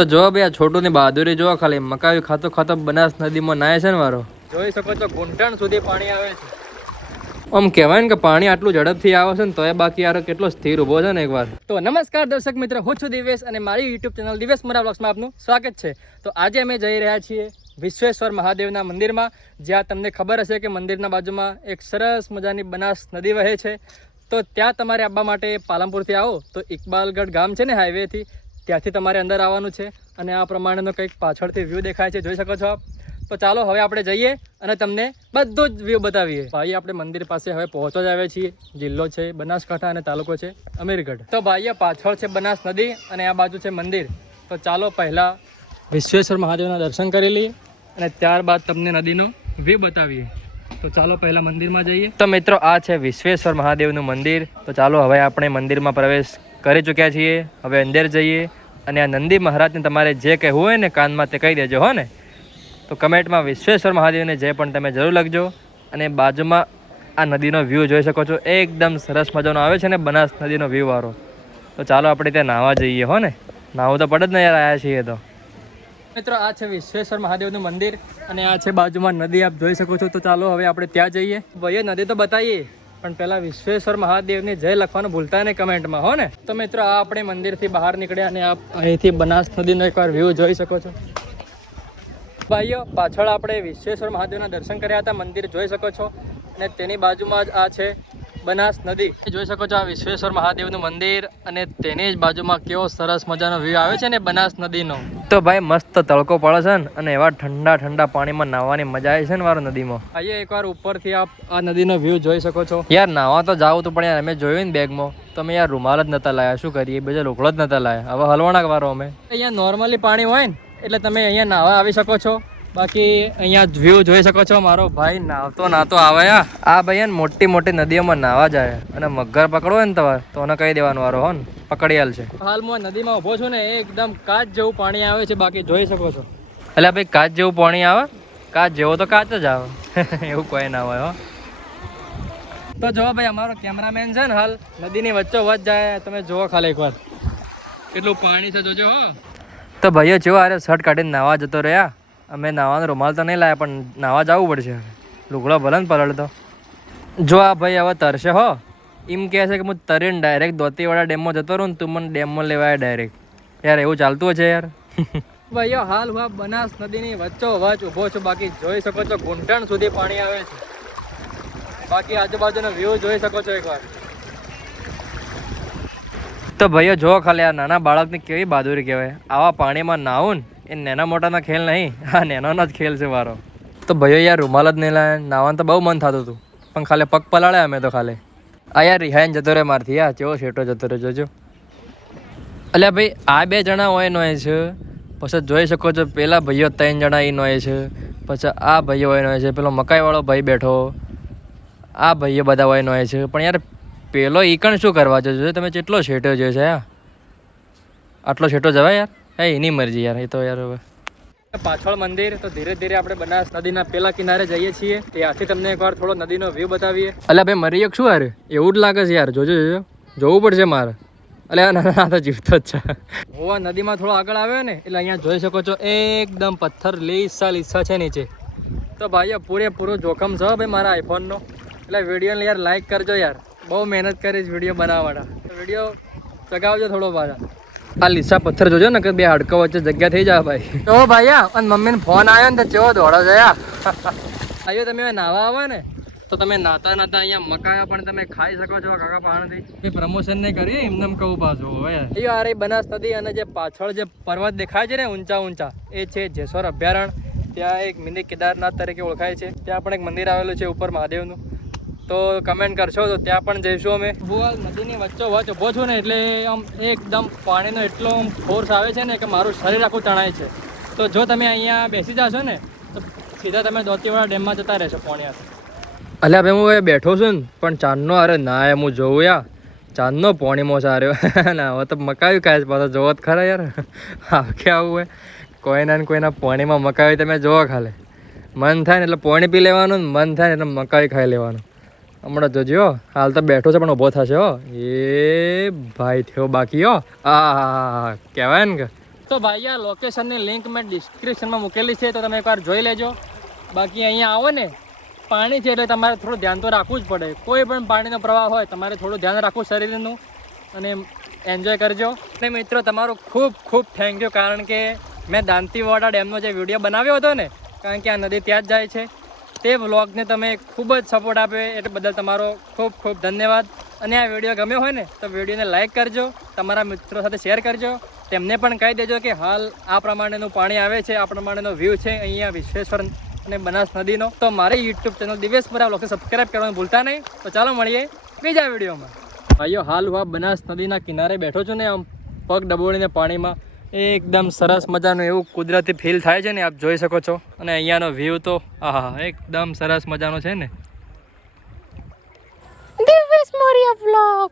તો જો આ છોટું ની બહાદુરી જો ખાલી મકાવી ખાતો ખાતો બનાસ નદીમાં નાય છે ને મારો. જોઈ શકો છો ઘૂંટણ સુધી પાણી આવે છે. આમ કહેવાય ને કે પાણી આટલું ઝડપથી આવે છે ને તો એ બાકી યાર કેટલો સ્થિર ઊભો છે ને એકવાર. તો નમસ્કાર દર્શક મિત્ર હું છું દિવેશ અને મારી યુટ્યુબ ચેનલ દિવેશ મોરા બ્લોગ્સમાં આપનું સ્વાગત છે. તો આજે અમે જઈ રહ્યા છીએ વિશ્વેશ્વર મહાદેવના મંદિરમાં જ્યાં તમને ખબર હશે કે મંદિરના બાજુમાં એક સરસ મજાની બનાસ નદી વહે છે. તો ત્યાં તમારે આવવા માટે પાલનપુરથી આવો. તો ઇકબાલગઢ ગામ છે ને હાઈવેથી ત્યાંથી તમારે અંદર આવવાનું છે અને આ પ્રમાણેનો કંઈક પાછળથી વ્યૂ દેખાય છે, જોઈ શકો છો આપ. તો ચાલો, હવે આપણે જઈએ અને તમને બધો જ વ્યૂ બતાવીએ. ભાઈ આપણે મંદિર પાસે હવે પહોંચવા જ આવ્યા છીએ. જિલ્લો છે, બનાસકાંઠા અને તાલુકો છે અમીરગઢ. તો ભાઈ પાછળ છે બનાસ નદી અને આ બાજુ છે મંદિર. તો ચાલો, પહેલાં વિશ્વેશ્વર મહાદેવના દર્શન કરી લઈએ અને ત્યારબાદ તમને નદીનો વ્યૂ બતાવીએ. તો ચાલો પહેલા મંદિરમાં જઈએ. તો મિત્રો, આ છે વિશ્વેશ્વર મહાદેવનું મંદિર. તો ચાલો, હવે આપણે મંદિરમાં પ્રવેશ કરી ચૂક્યા છીએ. હવે અંદર જઈએ અને આ નંદી મહારાજને તમારે જે કહેવું હોય ને કાનમાં તે કહી દેજો, હો ને? તો કમેન્ટમાં વિશ્વેશ્વર મહાદેવને જે પણ તમે જરૂર લખજો અને બાજુમાં આ નદીનો વ્યૂ જોઈ શકો છો. એકદમ સરસ મજાનો આવે છે ને બનાસ નદીનો વ્યૂ વાળો. તો ચાલો, આપણે ત્યાં નાહવા જઈએ, હો ને? નાહવું તો પડે જ ને યાર આવ્યા છીએ તો. મિત્રો, આ છે વિશ્વેશ્વર મહાદેવનું મંદિર અને આ છે બાજુમાં નદી, આપ જોઈ શકો છો. તો ચાલો, હવે આપણે ત્યાં જઈએ. ભાઈએ નદી તો બતાવીએ પણ પહેલા વિશ્વેશ્વર મહાદેવની જય લખવાનું ભૂલતા નહીં કમેન્ટમાં, હો ને? તો મિત્રો, આ આપણે મંદિરથી બહાર નીકળ્યા અને આપ અહીંથી બનાસ નદીનો એકવાર વ્યૂ જોઈ શકો છો. ભાઈઓ, પાછળ આપણે વિશ્વેશ્વર મહાદેવના દર્શન કર્યા હતા, મંદિર જોઈ શકો છો. અને તેની બાજુમાં જ આ છે બનાસ નદી. જોઈ શકો છો આ વિશ્વેશ્વર મહાદેવનું મંદિર અને તેની જ બાજુમાં કેવો સરસ મજાનો વ્યૂ આવે છે ને બનાસ નદીનો. તો ભાઈ મસ્ત તડકો પડે છે ને અને એવા ઠંડા ઠંડા પાણીમાં નાહવાની મજા આવે છે ને મારો નદીમાં. આઈએ એકવાર ઉપરથી આપ આ નદીનો વ્યૂ જોઈ શકો છો. યાર નાહવા તો જાવ તો પણ યાર અમે જોયું ને બેગમાં. તો અમે યાર રૂમાલ જ નતા લાયા શું કરીએ? બીજા લોકડો જ નતા લાયા. હવે હલવાના વારો અમે. અહીંયા નોર્મલી પાણી હોય ને એટલે તમે અહીંયા નાહવા આવી શકો છો. બાકી અહીંયા વ્યૂ જોઈ શકો છો. મારો ભાઈ નાહતો નાહતો આવે આ આ ભાઈ ને મોટી મોટી નદીઓમાં નાહવા જાય. અને મગર પકડવો ને તમારે તો એને કહી દેવાનું વારો હો ને પકડિયાલ છે. હાલ હું નદીમાં ઊભો છું ને એકદમ કાચ જેવું પાણી આવે છે. બાકી જોઈ શકો છો. એટલે ભાઈ કાચ જેવું પાણી આવે? કાચ જેવો તો કાચ જ આવે. એવું કોઈ ના હોય હો. તો જો ભાઈ અમારો કેમેરામેન છે ને હાલ નદીની વચ્ચે વચ જાય. તમે જુઓ ખાલી એકવાર. કેટલું પાણી છે જોજો હો. તો ભાઈઓ જેવો અરે શર્ટ કાઢીને નાવા જતો રહ્યા અમે નાવાનો રૂમાલ તો નહીં લાયા પણ નાવા જવું પડશે લુગડો ભલે ને પલળતો જો આ ભાઈ હવે તરશે હો. એમ કહે છે કે હું તરીને ડાયરેક્ટ ધોતીવાળા ડેમમાં જતો રહું ને તું મને ડેમમાં લેવાય ડાયરેક્ટ યાર એવું ચાલતું છે યાર. ભાઈઓ હાલ હું બનાસ નદીની વચ્ચો વચ ઊભો છું. બાકી જોઈ શકો છો ઘૂંટણ સુધી પાણી આવે છે. બાકી આજુબાજુનો વ્યૂ જોઈ શકો છો એકવાર. તો ભાઈઓ જો ખાલી આ નાના બાળકની કેવી બહાદુરી કહેવાય. આવા પાણીમાં નાવું ને એ નાના મોટાનો ખેલ નહીં. આ નેનોનો જ ખેલ છે મારો. તો ભાઈઓ યાર, રૂમાલ જ નહીં લાવે નાવાનું તો બહુ મન થતું હતું. પણ ખાલી પગ પલાળે અમે તો ખાલી. આ યાર રિહાયન જતો રહે મારથી. યાર ચેવો શેટો જતો રહે જોજો. અલ્યા ભાઈ, આ બે જણા હોય નોય છે. પછી જોઈ શકો છો, પેલા ભાઈઓ ત્રણ જણા એ નોય છે. પછી આ ભાઈઓ હોય નોય છે. પેલો મકાઈવાળો ભાઈ બેઠો. આ ભાઈઓ બધા હોય નોય છે. પણ યાર, પેલો ઈ કણ શું કરવા જજો તમે કેટલો શેટો જોયો છે આટલો છેટો જવાય યાર? હે એની મરજી યાર, એ તો યાર હવે. પાછળ મંદિર, તો ધીરે ધીરે આપણે બનાસ નદીના પેલા કિનારે જઈએ છીએ. ત્યાંથી તમને એકવાર થોડો નદીનો વ્યૂ બતાવીએ. અલ્યા ભાઈ, મરી એક શું યાર એવું જ લાગે છે યાર, જોજો જોજો. જોવું પડશે મારે. અલ્યા, ના ના તો જીવતો જ છે. હું આ નદીમાં થોડો આગળ આવ્યો ને, એટલે અહીંયા જોઈ શકો છો, એકદમ પથ્થર લીસા લીસા છે નીચે. તો ભાઈઓ, પૂરેપૂરો જોખમ છે ભાઈ મારા આઈફોનનો એટલે વિડીયોને યાર લાઈક કરજો યાર. બહુ મહેનત કરીશ વીડિયો બનાવવાના. વીડિયો ચગાવજો થોડો પાછા. આ લીસા પથ્થર જોજો ને કે બે હાડકા વચ્ચે જગ્યા થઈ જાય ભાઈ. તો ભાઈ અને મમ્મીને ફોન આવ્યો ને તો કેવો દોડો છે આવ્યો તમે નાવા આવો ને? તો તમે નાતા નાતા અહીંયા મકાયા પણ તમે ખાઈ શકો છો કાકા પાણીથી પ્રમોશન નહીં કરી એમને એમ કહું પાછું હવે. આ રહી બનાસ નદી અને જે પાછળ જે પર્વત દેખાય છે ને ઊંચા ઊંચા એ છે જેસોર અભયારણ્ય. ત્યાં એક મિની કેદારનાથ તરીકે ઓળખાય છે. ત્યાં પણ એક મંદિર આવેલું છે ઉપર મહાદેવનું. તો કમેન્ટ કરશો તો ત્યાં પણ જઈશું અમે. હું નદીની વચ્ચો વચ ઊભો છું ને એટલે આમ એકદમ પાણીનો એટલો ફોર્સ આવે છે ને કે મારું શરીર આખું તણાય છે. તો જો તમે અહીંયા બેસી જશો ને તો સીધા તમે દોતીવાળા ડેમમાં જતા રહેશો પોણિયા અલ્યા ભાઈ હું હવે બેઠો છું ને પણ ચાંદનો અરે ના એમ હું જોઉં યા ચાંદનો પોણીમાં સાર્યો ના હવે તો મકાવ્યું કાંઈ પાછો જોવો જ ખરા યાર. હા કે આવું હોય? કોઈના ને કોઈના પોણીમાં મકાવી તમે જોવો ખાલે. મન થાય ને એટલે પોણી પી લેવાનું ને મન થાય ને એટલે મકાઈ ખાઈ લેવાનું. હમણાં જોજો હાલ તો બેઠો છે પણ ઊભો થશે, હો. એ ભાઈ થયો બાકી, હો. આ કહેવાય ને કે. તો ભાઈ, આ લોકેશનની લિંક મેં ડિસ્ક્રિપ્શનમાં મૂકેલી છે, તો તમે એકવાર જોઈ લેજો. બાકી અહીંયા આવો ને, પાણી છે એટલે તમારે થોડું ધ્યાન તો રાખવું જ પડે. કોઈ પણ પાણીનો પ્રવાહ હોય, તમારે થોડું ધ્યાન રાખવું શરીરનું. અને એન્જોય કરજો. અને મિત્રો, તમારો ખૂબ ખૂબ થેન્ક યુ કારણ કે મેં દાંતીવાડા ડેમનો જે વીડિયો બનાવ્યો હતો ને, કારણ કે આ નદી ત્યાં જ જાય છે. તે વ્લોગને તમે ખૂબ જ સપોર્ટ આપ્યો એટલે બદલ તમારો ખૂબ ખૂબ ધન્યવાદ. અને આ વીડિયો ગમ્યો હોય ને, તો વિડીયોને લાઇક કરજો, તમારા મિત્રો સાથે શેર કરજો. તેમને પણ કહી દેજો કે હાલ આ પ્રમાણેનું પાણી આવે છે, આ પ્રમાણેનો વ્યૂ છે અહીંયા વિશ્વેશ્વર અને બનાસ નદીનો. તો મારી યુટ્યુબ ચેનલ દિવેશ પર આ લોકો સબસ્ક્રાઈબ કરવાનું ભૂલતા નહીં. તો ચાલો મળીએ બીજા વિડીયોમાં ભાઈઓ, હાલ હું બનાસ નદીના કિનારે બેઠો છું ને, આમ પગ ડબોળીને પાણીમાં એકદમ સરસ મજાનું એવું કુદરતી ફીલ થાય છે ને, આપ જોઈ શકો છો. અને અહીંયાનો વ્યૂ તો, આહા, એકદમ સરસ મજાનો છે ને. દિવ્યેશ મોરિયા બ્લોગ